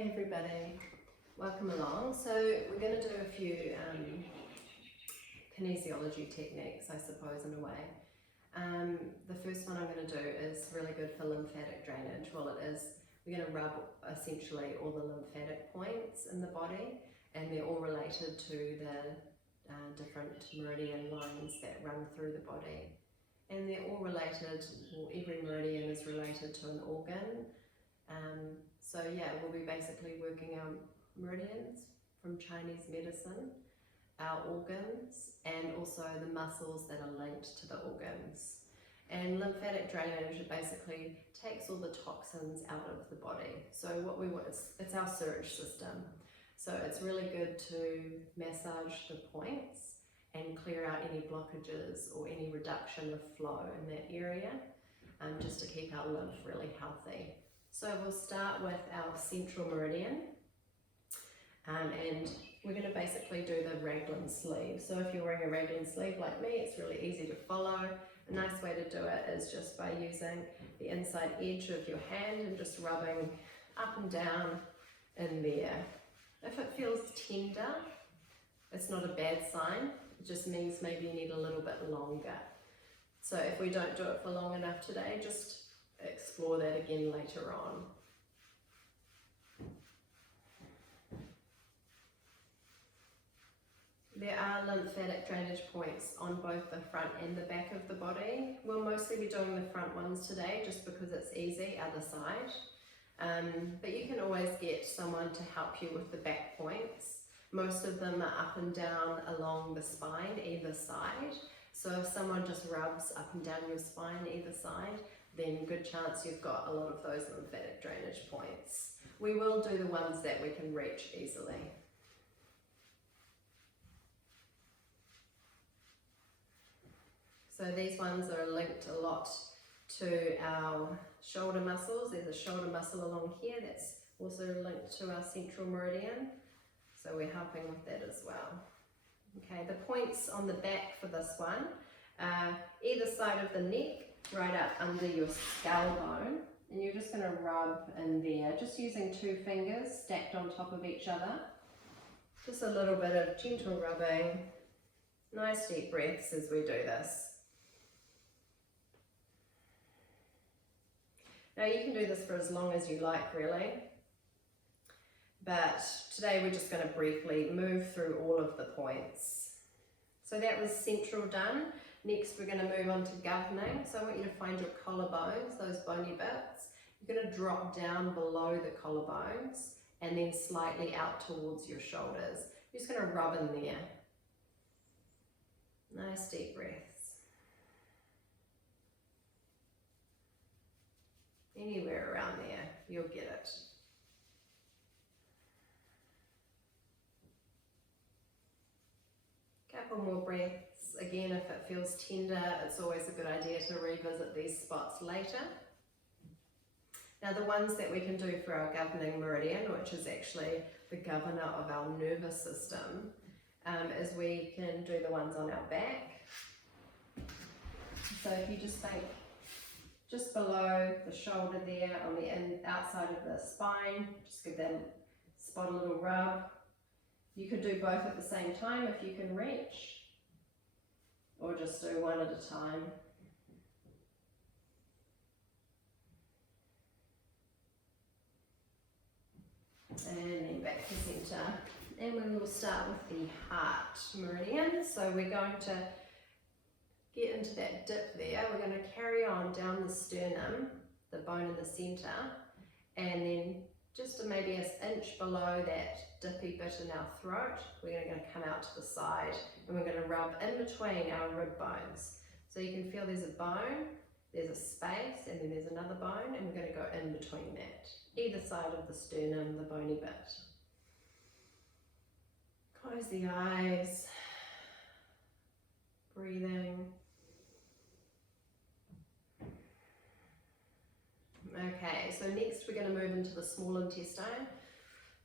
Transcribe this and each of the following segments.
Hey everybody, welcome along. So we're going to do a few kinesiology techniques, I suppose, in a way. The first one I'm going to do is really good for lymphatic drainage. Well, it is. We're going to rub essentially all the lymphatic points in the body, and they're all related to the different meridian lines that run through the body. And they're all related, or every meridian is related to an organ. So yeah, we'll be basically working our meridians from Chinese medicine, our organs, and also the muscles that are linked to the organs. And lymphatic drainage basically takes all the toxins out of the body. So what we want, it's our sewage system. So it's really good to massage the points and clear out any blockages or any reduction of flow in that area, just to keep our lymph really healthy. So we'll start with our central meridian, and we're going to basically do the raglan sleeve. So if you're wearing a raglan sleeve like me, it's really easy to follow. A nice way to do it is just by using the inside edge of your hand and just rubbing up and down in there. If it feels tender, it's not a bad sign. It just means maybe you need a little bit longer. So if we don't do it for long enough today, just explore that again later on. There are lymphatic drainage points on both the front and the back of the body. We'll mostly be doing the front ones today just because it's easy, other side. But you can always get someone to help you with the back points. Most of them are up and down along the spine, either side. So if someone just rubs up and down your spine, either side, then good chance you've got a lot of those lymphatic drainage points. We will do the ones that we can reach easily. So these ones are linked a lot to our shoulder muscles. There's a shoulder muscle along here that's also linked to our central meridian. So we're helping with that as well. Okay, the points on the back for this one are either side of the neck, right up under your skull bone, and you're just going to rub in there, just using 2 fingers stacked on top of each other. Just a little bit of gentle rubbing, nice deep breaths as we do this. Now you can do this for as long as you like really, but today we're just going to briefly move through all of the points. So that was central done. Next we're going to move on to governing. So I want you to find your collarbones, those bony bits. You're going to drop down below the collarbones and then slightly out towards your shoulders. You're just going to rub in there. Nice deep breaths. Anywhere around there, you'll get it. Couple more breaths. Again, if it feels tender, it's always a good idea to revisit these spots later. Now the ones that we can do for our governing meridian, which is actually the governor of our nervous system, is we can do the ones on our back. So if you just think just below the shoulder there on the outside of the spine, just give that spot a little rub. You could do both at the same time if you can reach, or just do one at a time. And then back to center. And we will start with the heart meridian. So we're going to get into that dip there. We're going to carry on down the sternum, the bone in the center, and then just maybe an inch below that dippy bit in our throat, we're going to come out to the side and we're going to rub in between our rib bones. So you can feel there's a bone, there's a space, and then there's another bone, and we're going to go in between that. Either side of the sternum, the bony bit. Close the eyes. Breathing. Okay, so next we're going to move into the small intestine.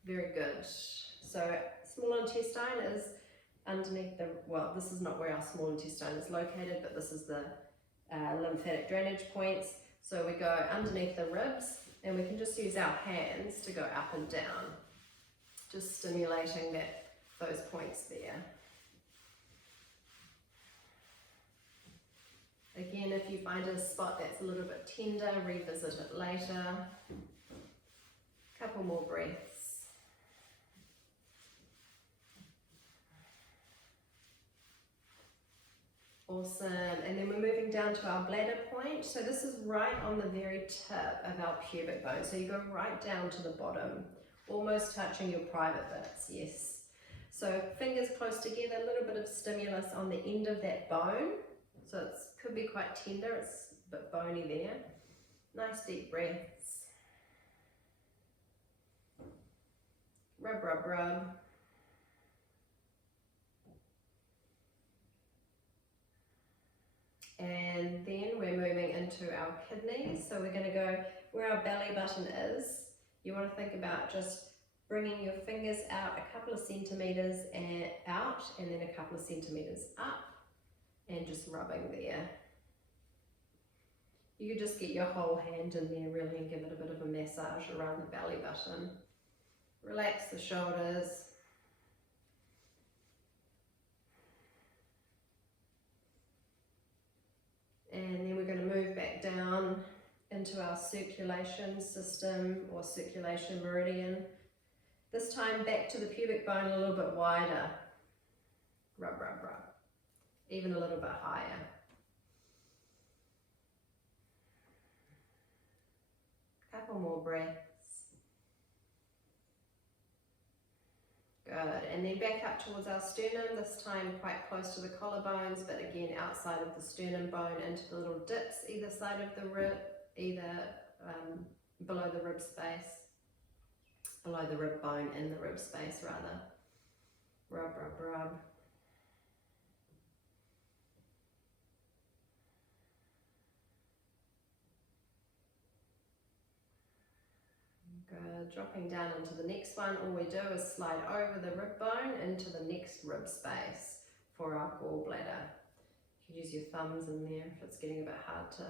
Very good. So small intestine is underneath the, well, this is not where our small intestine is located, but this is the lymphatic drainage points. So we go underneath the ribs And we can just use our hands to go up and down, just stimulating those points there. Again, if you find a spot that's a little bit tender, revisit it later. Couple more breaths. Awesome. And then we're moving down to our bladder point. So this is right on the very tip of our pubic bone. So you go right down to the bottom, almost touching your private bits. Yes. So fingers close together, a little bit of stimulus on the end of that bone. So it could be quite tender, it's a bit bony there. Nice deep breaths. Rub, rub, rub. And then we're moving into our kidneys. So we're going to go where our belly button is. You want to think about just bringing your fingers out a couple of centimeters and out, and then a couple of centimeters up, and just rubbing there. You could just get your whole hand in there really and give it a bit of a massage around the belly button. Relax the shoulders. And then we're going to move back down into our circulation system or circulation meridian. This time back to the pubic bone a little bit wider. Rub, rub, rub. Even a little bit higher. Couple more breaths. Good, and then back up towards our sternum, this time quite close to the collarbones, but again outside of the sternum bone into the little dips either side of the rib, either below the rib space, below the rib bone, in the rib space rather. Rub, rub, rub. Good. Dropping down into the next one, all we do is slide over the rib bone into the next rib space for our gallbladder. You could use your thumbs in there if it's getting a bit hard to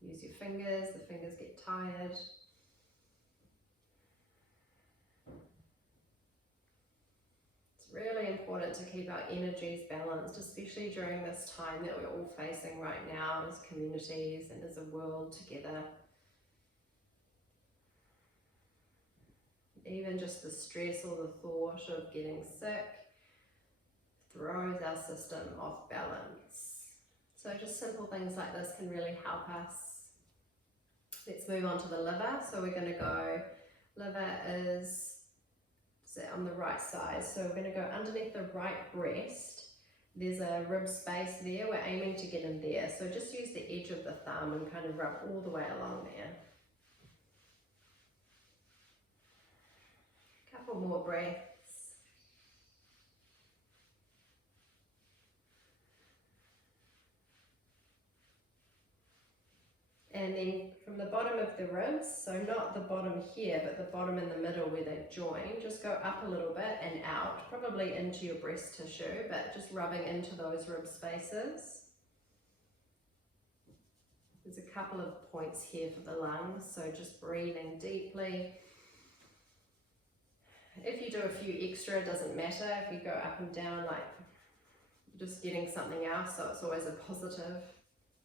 use your fingers, the fingers get tired. It's really important to keep our energies balanced, especially during this time that we're all facing right now as communities and as a world together. Even just the stress or the thought of getting sick throws our system off balance. So just simple things like this can really help us. Let's move on to the liver. So we're going to go, liver is on the right side. So we're going to go underneath the right breast. There's a rib space there. We're aiming to get in there. So just use the edge of the thumb and kind of rub all the way along there. Couple more breaths. And then from the bottom of the ribs, so not the bottom here, but the bottom in the middle where they join, just go up a little bit and out, probably into your breast tissue, but just rubbing into those rib spaces. There's a couple of points here for the lungs, so just breathing deeply. If you do a few extra, it doesn't matter. If you go up and down, like just getting something else, so it's always a positive.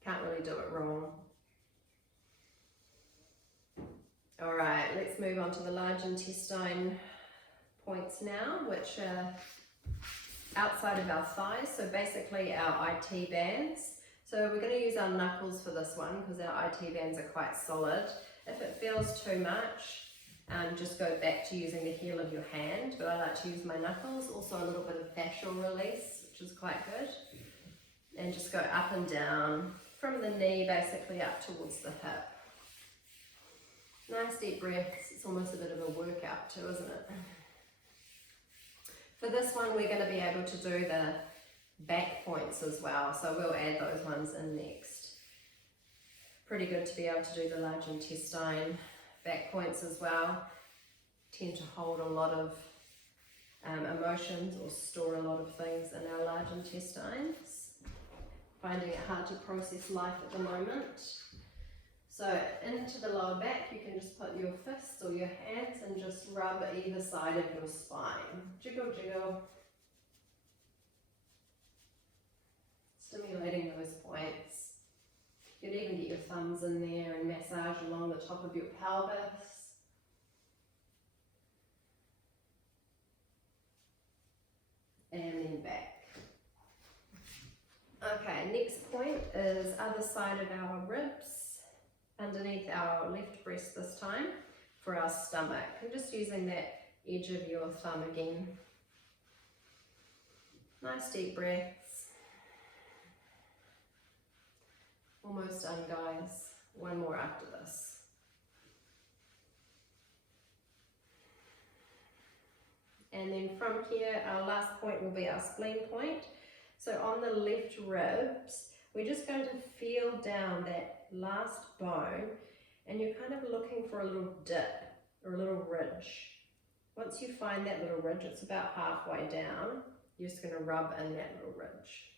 Can't really do it wrong. All right, let's move on to the large intestine points now, which are outside of our thighs, so basically our IT bands. So we're going to use our knuckles for this one because our IT bands are quite solid. If it feels too much, just go back to using the heel of your hand, but I like to use my knuckles. Also a little bit of fascial release, which is quite good. And just go up and down from the knee, basically up towards the hip. Nice deep breaths. It's almost a bit of a workout too, isn't it? For this one, we're going to be able to do the back points as well, so we'll add those ones in next. Pretty good to be able to do the large intestine back points as well. Tend to hold a lot of emotions or store a lot of things in our large intestines. Finding it hard to process life at the moment. So into to the lower back, you can just put your fists or your hands and just rub either side of your spine. Jiggle, jiggle. Stimulating those points. You could even get your thumbs in there and massage along the top of your pelvis. And then back. Okay, next point is other side of our ribs, underneath our left breast this time, for our stomach. I'm just using that edge of your thumb again. Nice deep breaths. Almost done, guys. One more after this. And then from here, our last point will be our spleen point. So on the left ribs, we're just going to feel down that last bone, and you're kind of looking for a little dip or a little ridge. Once you find that little ridge, it's about halfway down, you're just going to rub in that little ridge.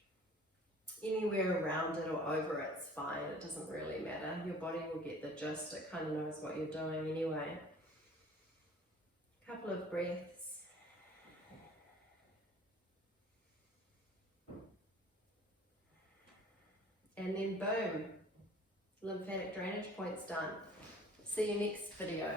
Anywhere around it or over it's fine, it doesn't really matter. Your body will get the gist, it kind of knows what you're doing anyway. Couple of breaths. And then boom, lymphatic drainage points done. See you next video.